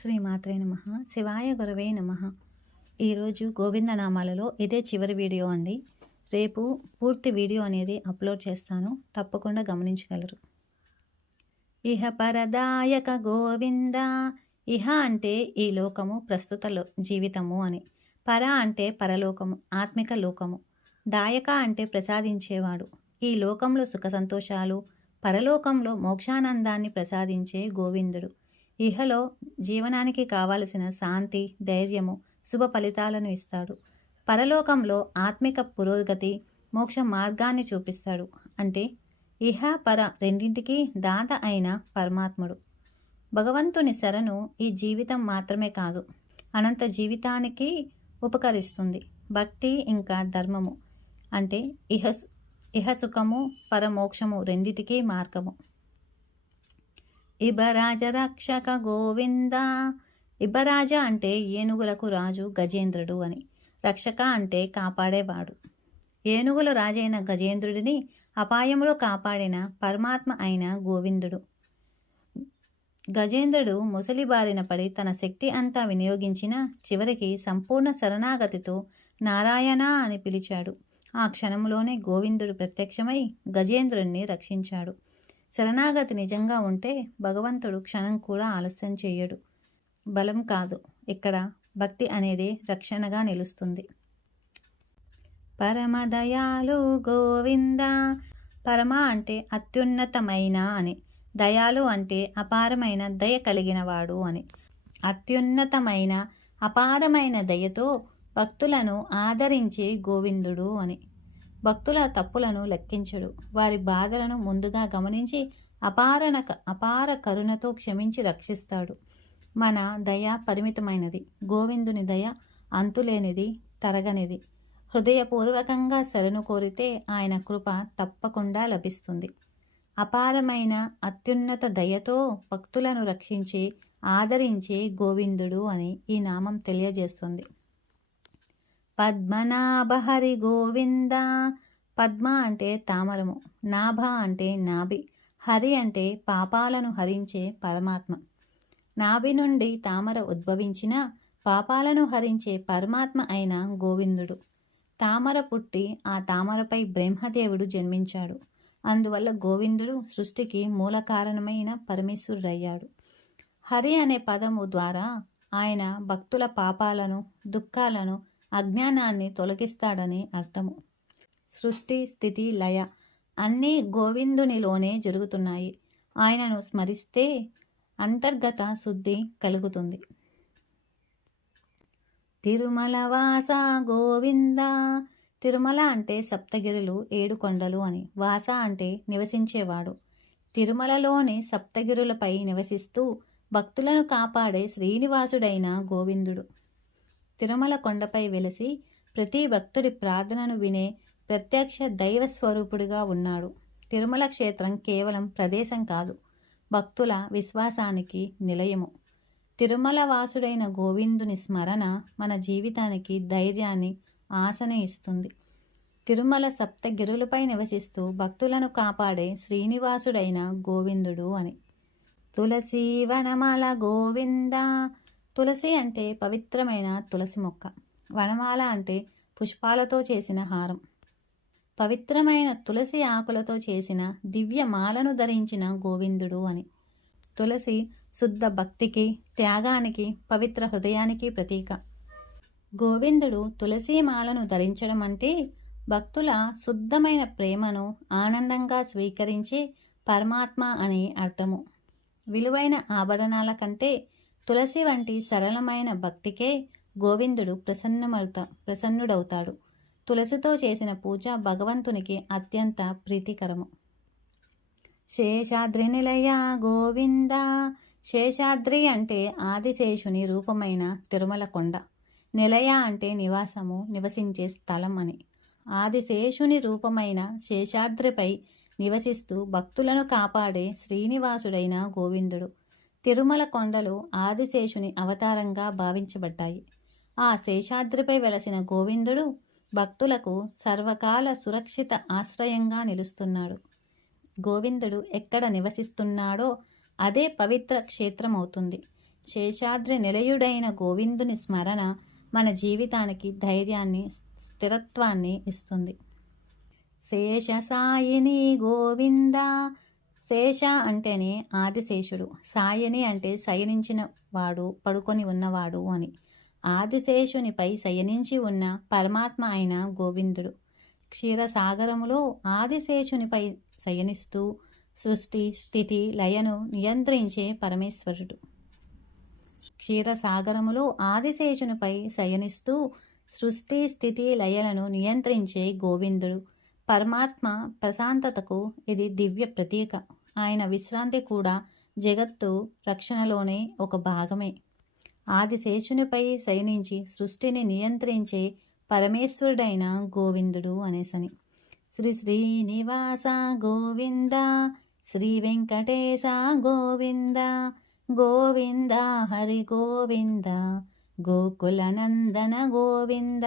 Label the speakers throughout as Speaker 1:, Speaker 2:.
Speaker 1: శ్రీమాత్రే నమ. శివాయ గురవే నమ. ఈరోజు గోవిందనామాలలో ఇదే చివరి వీడియో అండి. రేపు పూర్తి వీడియో అనేది అప్లోడ్ చేస్తాను. తప్పకుండా గమనించగలరు. ఇహ పరదాయక గోవింద. ఇహ అంటే ఈ లోకము ప్రస్తుత జీవితము అని. పర అంటే పరలోకము ఆత్మిక లోకము. దాయక అంటే ప్రసాదించేవాడు. ఈ లోకంలో సుఖ సంతోషాలు పరలోకంలో మోక్షానందాన్ని ప్రసాదించే గోవిందుడు. ఇహలో జీవనానికి కావలసిన శాంతి ధైర్యము శుభ ఫలితాలను ఇస్తాడు. పరలోకంలో ఆత్మిక పురోగతి మోక్ష మార్గాన్ని చూపిస్తాడు. అంటే ఇహ పర రెండింటికి దాత అయిన పరమాత్ముడు. భగవంతుని శరణు ఈ జీవితం మాత్రమే కాదు అనంత జీవితానికి ఉపకరిస్తుంది. భక్తి ఇంకా ధర్మము. అంటే ఇహ ఇహ సుఖము పరమోక్షము రెండిటికీ మార్గము. ఇబరాజ రక్షక గోవింద. ఇబరాజ అంటే ఏనుగులకు రాజు గజేంద్రుడు అని. రక్షక అంటే కాపాడేవాడు. ఏనుగుల రాజైన గజేంద్రుడిని అపాయంలో కాపాడిన పరమాత్మ అయిన గోవిందుడు. గజేంద్రుడు ముసలి బారిన పడి తన శక్తి అంతా వినియోగించిన చివరికి సంపూర్ణ శరణాగతితో నారాయణ అని పిలిచాడు. ఆ క్షణంలోనే గోవిందుడు ప్రత్యక్షమై గజేంద్రుణ్ణి రక్షించాడు. శరణాగతి నిజంగా ఉంటే భగవంతుడు క్షణం కూడా ఆలస్యం చేయడు. బలం కాదు. ఇక్కడ భక్తి అనేది రక్షణగా నిలుస్తుంది. పరమదయాలు గోవింద. పరమ అంటే అత్యున్నతమైన అని. దయాలు అంటే అపారమైన దయ కలిగినవాడు అని. అత్యున్నతమైన అపారమైన దయతో భక్తులను ఆదరించే గోవిందుడు అని. భక్తుల తప్పులను లెక్కించడు. వారి బాధలను ముందుగా గమనించి అపారణ అపార కరుణతో క్షమించి రక్షిస్తాడు. మన దయ పరిమితమైనది. గోవిందుని దయ అంతులేనిది తరగనిది. హృదయపూర్వకంగా శరణు కోరితే ఆయన కృప తప్పకుండా లభిస్తుంది. అపారమైన అత్యున్నత దయతో భక్తులను రక్షించి ఆదరించే గోవిందుడు అని ఈ నామం తెలియజేస్తుంది. పద్మనాభహరి గోవింద పద్మ అంటే తామరము నాభ అంటే నాభి హరి అంటే పాపాలను హరించే పరమాత్మ. నాభి నుండి తామర ఉద్భవించిన పాపాలను హరించే పరమాత్మ అయిన గోవిందుడు. తామర పుట్టి ఆ తామరపై బ్రహ్మదేవుడు జన్మించాడు. అందువల్ల గోవిందుడు సృష్టికి మూల కారణమైన పరమేశ్వరుడయ్యాడు. హరి అనే పదము ద్వారా ఆయన భక్తుల పాపాలను దుఃఖాలను అజ్ఞానాన్ని తొలగిస్తాడని అర్థము. సృష్టి స్థితి లయ అన్నీ గోవిందునిలోనే జరుగుతున్నాయి. ఆయనను స్మరిస్తే అంతర్గత శుద్ధి కలుగుతుంది. తిరుమల వాస గోవింద. తిరుమల అంటే సప్తగిరులు ఏడు కొండలు అని. వాస అంటే నివసించేవాడు. తిరుమలలోని సప్తగిరులపై నివసిస్తూ భక్తులను కాపాడే శ్రీనివాసుడైన గోవిందుడు. తిరుమల కొండపై వెలిసి ప్రతి భక్తుడి ప్రార్థనను వినే ప్రత్యక్ష దైవ స్వరూపుడిగా ఉన్నాడు. తిరుమల క్షేత్రం కేవలం ప్రదేశం కాదు భక్తుల విశ్వాసానికి నిలయము. తిరుమల వాసుడైన గోవిందుని స్మరణ మన జీవితానికి ధైర్యాన్ని ఆశని ఇస్తుంది తిరుమల సప్తగిరులపై నివసిస్తూ భక్తులను కాపాడే శ్రీనివాసుడైన గోవిందుడు అని. తులసి వనమాల గోవింద తులసి అంటే పవిత్రమైన తులసి మొక్క. వనమాల అంటే పుష్పాలతో చేసిన హారం. పవిత్రమైన తులసి ఆకులతో చేసిన దివ్య మాలను ధరించిన గోవిందుడు అని. తులసి శుద్ధ భక్తికి త్యాగానికి పవిత్ర హృదయానికి ప్రతీక. గోవిందుడు తులసి మాలను ధరించడం అంటే భక్తుల శుద్ధమైన ప్రేమను ఆనందంగా స్వీకరించే పరమాత్మ అని అర్థము. విలువైన ఆభరణాల కంటే తులసి వంటి సరళమైన భక్తికే గోవిందుడు ప్రసన్నమవుతా ప్రసన్నుడవుతాడు. తులసితో చేసిన పూజ భగవంతునికి అత్యంత ప్రీతికరము. శేషాద్రి నిలయ గోవింద శేషాద్రి అంటే ఆదిశేషుని రూపమైన తిరుమల కొండ నిలయ అంటే నివాసము నివసించే స్థలం అని. ఆదిశేషుని రూపమైన శేషాద్రిపై నివసిస్తూ భక్తులను కాపాడే శ్రీనివాసుడైన గోవిందుడు. తిరుమల కొండలు ఆదిశేషుని అవతారంగా భావించబడ్డాయి. ఆ శేషాద్రిపై వెలసిన గోవిందుడు భక్తులకు సర్వకాల సురక్షిత ఆశ్రయంగా నిలుస్తున్నాడు. గోవిందుడు ఎక్కడ నివసిస్తున్నాడో అదే పవిత్ర క్షేత్రం అవుతుంది శేషాద్రి నిలయుడైన గోవిందుని స్మరణ మన జీవితానికి ధైర్యాన్ని స్థిరత్వాన్ని ఇస్తుంది. శేషసాయిని గోవిందా శేష అంటేనే ఆదిశేషుడు. సాయని అంటే శయనించిన వాడు పడుకొని ఉన్నవాడు అని. ఆదిశేషునిపై శయనించి ఉన్న పరమాత్మ అయిన గోవిందుడు. క్షీరసాగరములో ఆదిశేషునిపై శయనిస్తూ సృష్టి స్థితి లయను నియంత్రించే పరమేశ్వరుడు. క్షీరసాగరములో ఆదిశేషునిపై శయనిస్తూ సృష్టి స్థితి లయలను నియంత్రించే గోవిందుడు. పరమాత్మ ప్రశాంతతకు ఇది దివ్య ప్రతీక. ఆయన విశ్రాంతి కూడా జగత్తు రక్షణలోనే ఒక భాగమే. ఆదిశేషునిపై శయనించి సృష్టిని నియంత్రించే పరమేశ్వరుడైన గోవిందుడు అనేసని శ్రీ శ్రీనివాస గోవింద శ్రీ వెంకటేశ గోవింద గోవింద హరి గోవింద గోకులనందన గోవింద.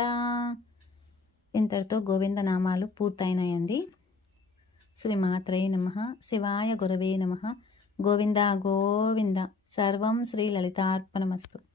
Speaker 1: ఇంతటితో గోవింద నామాలు పూర్తయినాయండి. శ్రీమాత్రే నమ. శివాయ గురవే నమ. గోవింద గోవింద. సర్వం శ్రీ లలితార్పణమస్తు.